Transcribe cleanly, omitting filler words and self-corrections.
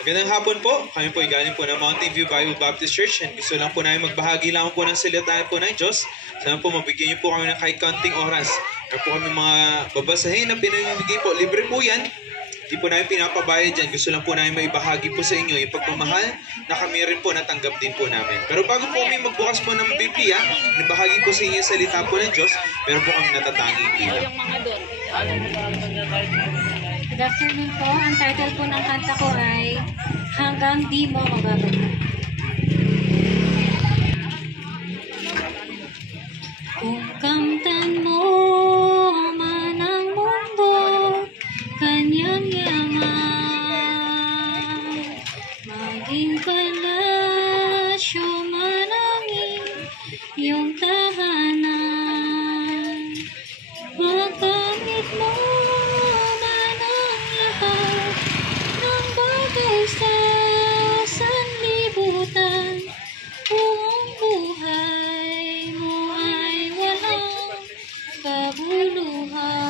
Magandang hapon po. Kami po ay galing po ng Mountain View Bible Baptist Church and gusto lang po namin magbahagi lang po ng salita po ng Diyos. Sana po mabigyan niyo po kami ng kahit konting oras. Meron po kami mga babasahin na pinamimigay po. Libre po yan. Hindi po namin pinapabayad dyan. Gusto lang po namin maibahagi po sa inyo yung pagmamahal na kami rin po natanggap din po namin. Pero bago po kami magbukas po ng Biblia, nabahagi po sa inyo yung salita po ng Diyos, meron po kami natatanging bilang. Good afternoon po. Ang title po ng kanta ko ay Hanggang Di Mo Mababalik. Kung kamtan mo man ang mundo, kanyang yaman, maging palasyo man ang iyong tahanan, magamit mo sa sanlibutan, buong buhay mo ay walang kabuluhan.